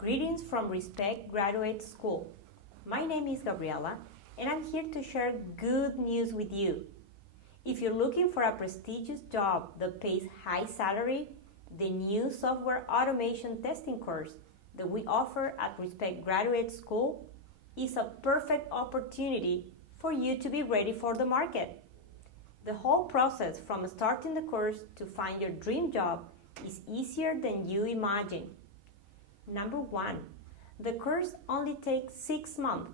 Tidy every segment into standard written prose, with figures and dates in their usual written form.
Greetings from Respect Graduate School. My name is Gabriela and I'm here to share good news with you. If you're looking for a prestigious job that pays high salary, the new software automation testing course that we offer at Respect Graduate School is a perfect opportunity for you to be ready for the market. The whole process from starting the course to find your dream job is easier than you imagine. Number 1, the course only takes 6 months.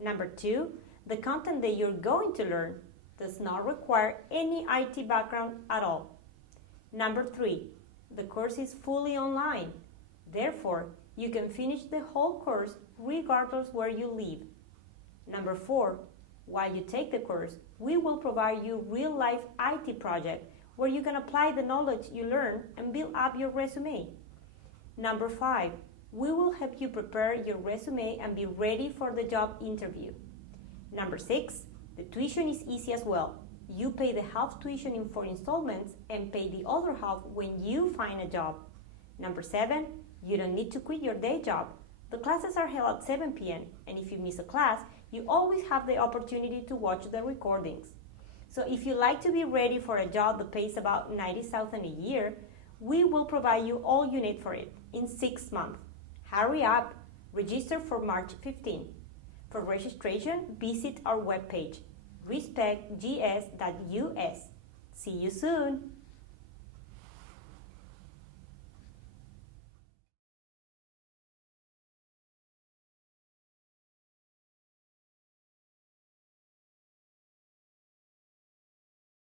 Number 2, the content that you're going to learn does not require any IT background at all. Number 3, the course is fully online. Therefore, you can finish the whole course regardless where you live. Number 4, while you take the course, we will provide you real-life IT project where you can apply the knowledge you learn and build up your resume. Number 5, we will help you prepare your resume and be ready for the job interview. Number 6, the tuition is easy as well. You pay the half tuition in 4 installments and pay the other half when you find a job. Number 7, you don't need to quit your day job. The classes are held at 7 p.m. and if you miss a class, you always have the opportunity to watch the recordings. So if you like to be ready for a job that pays about $90,000 a year, we will provide you all you need for it in 6 months. Hurry up! Register for March 15. For registration, visit our webpage, respectgs.us. See you soon!